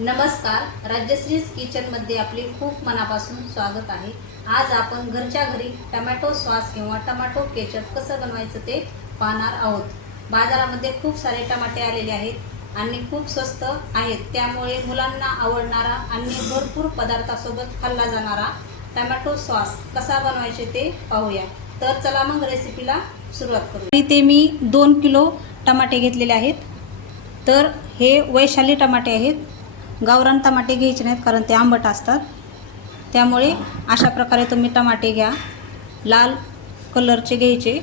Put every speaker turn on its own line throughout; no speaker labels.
नमस्कार. राज्यश्रीज किचनमध्ये आपले खूप मनापासून स्वागत आहे. आज आपण घरच्या घरी टमॅटो सॉस किंवा टमाटो केचप कसं बनवायचं ते पाहणार आहोत. बाजारामध्ये खूप सारे टमाटे आलेले आहेत आणि खूप स्वस्त आहेत. त्यामुळे मुलांना आवडणारा आणि भरपूर पदार्थासोबत खाल्ला जाणारा टमॅटो सॉस कसा बनवायचे ते पाहूया. तर चला मग रेसिपीला सुरुवात करू. इथे मी दोन किलो टमाटे घेतलेले आहेत. तर हे वैशाली टमाटे आहेत. गावरान टमाटे घ्यायचे नाहीत कारण ते आंबट असतात. त्यामुळे अशा प्रकारे तुम्ही टमाटे घ्या. लाल कलरचे घ्यायचे.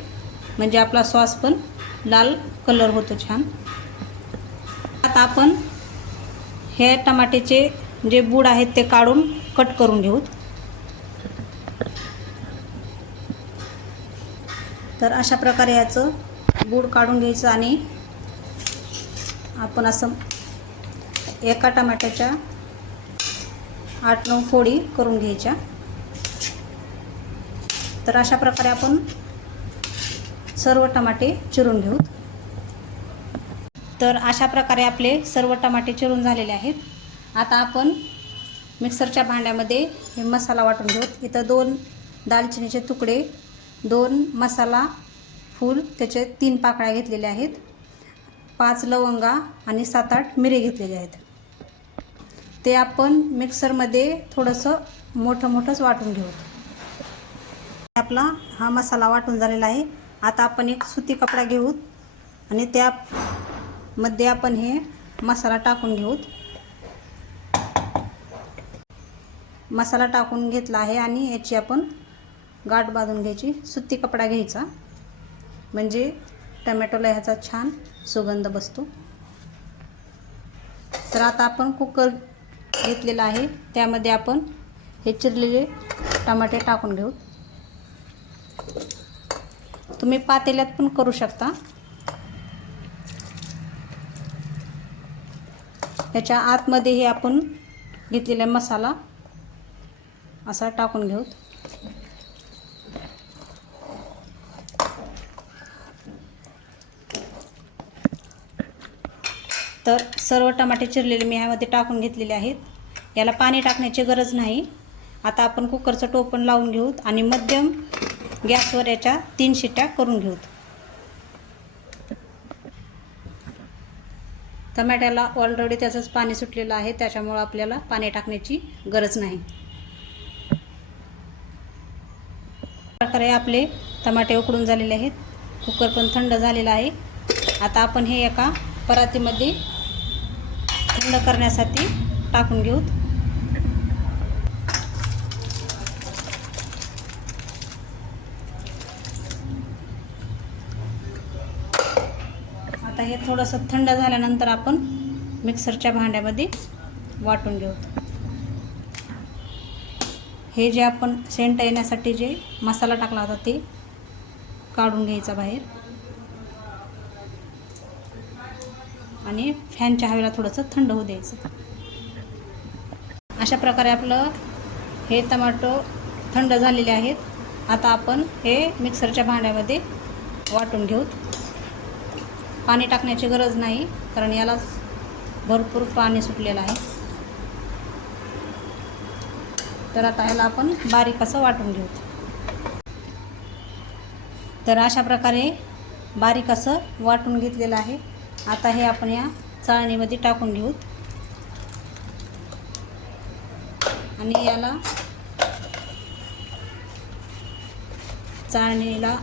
म्हणजे आपला सॉस पण लाल कलर होतो छान. आता आपण हे टमाटेचे जे बूड आहेत ते काढून कट करून घेऊ. तर अशा प्रकारे याचं बूड काढून घ्यायचं आणि आपण असं एका टमाट्याच्या आठ नऊ फोडी करून घ्यायच्या. तर अशा प्रकारे आपण सर्व टमाटे चिरून घेऊ. तर अशा प्रकारे आपले सर्व टमाटे चिरून झालेले आहेत. आता आपण मिक्सरच्या भांड्यामध्ये हे मसाला वाटून घेऊ. इथं दोन दालचिनीचे तुकडे दोन मसाला फूल त्याचे तीन पाकळ्या घेतलेल्या आहेत. पाच लवंगा आणि सात आठ मिरे घेतलेले आहेत. ते आपण मिक्सरमध्ये थोडंसं मोठं मोठंच वाटून घेऊ. आपला हा मसाला वाटून झालेला आहे. आता आपण एक सुती कपडा घेऊ आणि त्यामध्ये आपण हे मसाला टाकून घेऊ. मसाला टाकून घेतला आहे आणि याची आपण गाठ बांधून घ्यायची. सुती कपडा घ्यायचा. म्हणजे टमॅटोला ह्याचा छान सुगंध बसतो. तर आता आपण कुकर घेतलेला आहे. त्यामध्ये आपण हे चिरलेले टमाटे टाकून घेऊ. तुम्ही पातेल्यात पण करू शकता. त्याच्या आतमध्ये हे आपण घेतलेला मसाला असा टाकून घेऊ. तर सर्व टमाटे चिरलेले मी ह्यामध्ये टाकून घेतलेले आहेत. याला पाणी टाकण्याची गरज नाही. आता आपण कुकरचं टोपण लावून घेऊत आणि मध्यम गॅसवर याच्या तीन शिट्ट्या करून घेऊत टमाट्याला ऑलरेडी त्याचंच पाणी सुटलेलं आहे त्याच्यामुळं आपल्याला पाणी टाकण्याची गरज नाही. प्रकारे आपले टमाटे उकडून झालेले आहेत. कुकर पण थंड झालेला आहे. आता आपण हे एका परातीमध्ये थंड करण्यासाठी टाकून घेऊ. आता हे थोडंसं थंड झाल्यानंतर आपण मिक्सरच्या भांड्यामध्ये वाटून घेऊ. हे जे आपण सेंट येण्यासाठी जे मसाला टाकला होता ते काढून घ्यायचा बाहेर. आणि फॅनच्या हवेला थोडंसं थंड होऊ द्यायचं. अशा प्रकारे आपलं हे टमाटो थंड झालेले आहेत. आता आपण हे मिक्सरच्या भांड्यामध्ये वाटून घेऊ पाणी टाकण्याची गरज नाही कारण याला भरपूर पाणी सुटलेलं आहे. तर आता ह्याला आपण बारीक असं वाटून घेऊ तर अशा प्रकारे बारीक असं वाटून घेतलेलं आहे. आता हे आपण या चाळणीमध्ये टाकून घेऊ. आणि याला चाळणीला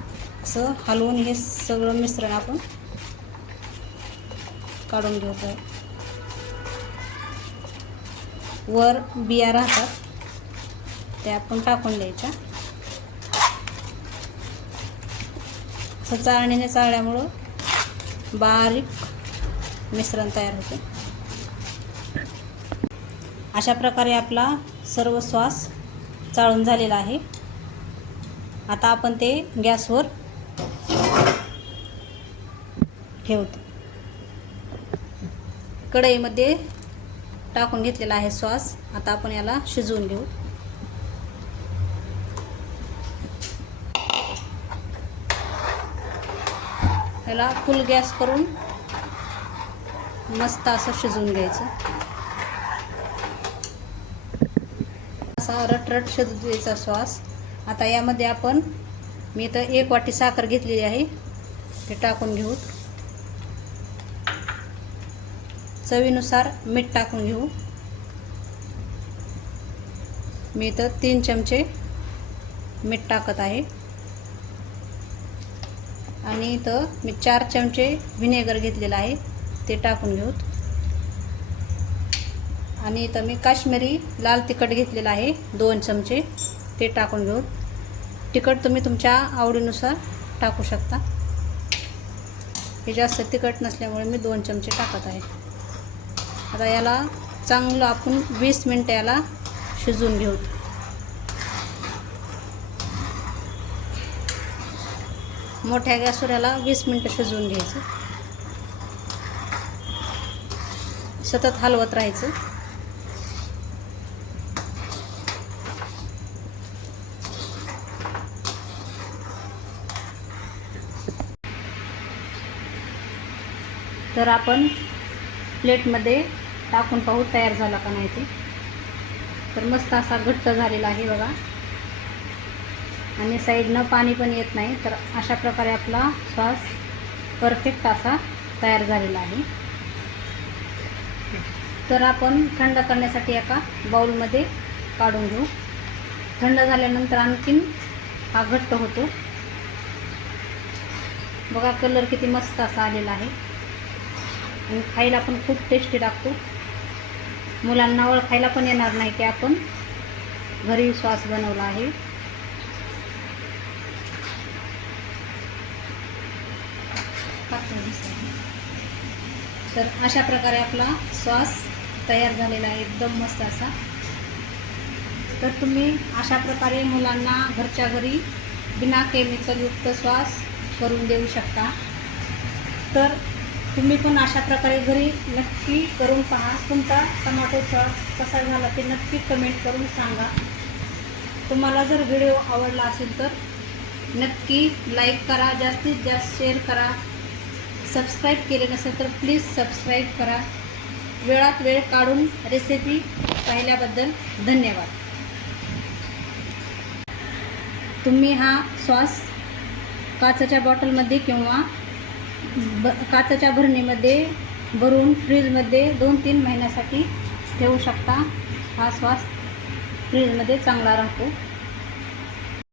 असं हलवून हे सगळं मिश्रण आपण काढून घेऊ वर बिया राहतात त्या आपण टाकून द्यायच्या. असं चाळणीने चाळल्यामुळं बारीक मिश्रण तयार होते. अशा प्रकारे आपला सर्व श्वास चाळून झालेला आहे. आता आपण ते गॅसवर ठेवतो. कढईमध्ये टाकून घेतलेला आहे श्वास. आता आपण याला शिजवून घेऊ. याला फुल गॅस करून मस्त असं शिजवून घ्यायचं. असा रटरट द्यायचा श्वास आता यामध्ये आपण मी इथं एक वाटी साखर घेतलेली आहे ते टाकून घेऊ. चवीनुसार मीठ टाकून घेऊ. मी इथं तीन चमचे मीठ टाकत आहे. आणि इथं मी चार चमचे व्हिनेगर घेतलेलं आहे. ते टाकून घेऊ आणि इथं मी काश्मीरी लाल तिखट घेतलेलं आहे दोन चमचे ते टाकून घेऊ तिखट तुम्ही तुमच्या आवडीनुसार टाकू शकता. हे जास्त तिखट नसल्यामुळे मी दोन चमचे टाकत आहे. आता याला चांगलं आपण वीस मिनटं याला शिजवून घेऊ मोठ्या गॅसवर याला वीस मिनटं शिजवून घ्यायचं. सतत हलवत राहायचं. तर आपण प्लेटमध्ये टाकून पाहू तयार झाला का नाही ते. तर मस्त असा घट्ट झालेला आहे बघा. आणि साईडनं पाणी पण येत नाही तर अशा प्रकारे आपला सॉस परफेक्ट असा तयार झालेला आहे. तर आपण थंड करण्यासाठी एका बाऊलमध्ये काढून घेऊ. थंड झाल्यानंतर आणखीन हा घट्ट होतो. बघा कलर किती मस्त असा आलेला आहे. आणि खायला पण खूप टेस्टी लागतो. मुलांना ओळखायला पण येणार नाही की आपण घरी श्वास बनवला आहे. तर अशा प्रकारे आपला श्वास तयार झालेला आहे एकदम मस्त असा. तर तुम्ही अशा प्रकारे मुलांना घरच्या घरी बिना केमिकलयुक्त श्वास करून देऊ शकता. तर तुम्ही पण अशा प्रकारे घरी नक्की करून पहा. तुमचा टमाटो सॉस कसा झाला ते नक्की कमेंट करून सांगा. तुम्हाला जर व्हिडिओ आवडला असेल तर नक्की लाईक करा जास्तीत जास्त शेअर करा. सबस्क्राईब केले नसेल तर प्लीज सबस्क्राईब करा. वेळात वेळ काढून रेसिपी पाहिल्याबद्दल धन्यवाद. तुम्ही हा सॉस काचेच्या बॉटलमध्ये किंवा ब काचाच्या भरणीमध्ये भरून फ्रीजमध्ये दोन तीन महिन्यासाठी ठेवू शकता. हा श्वास फ्रीजमध्ये चांगला राहतो.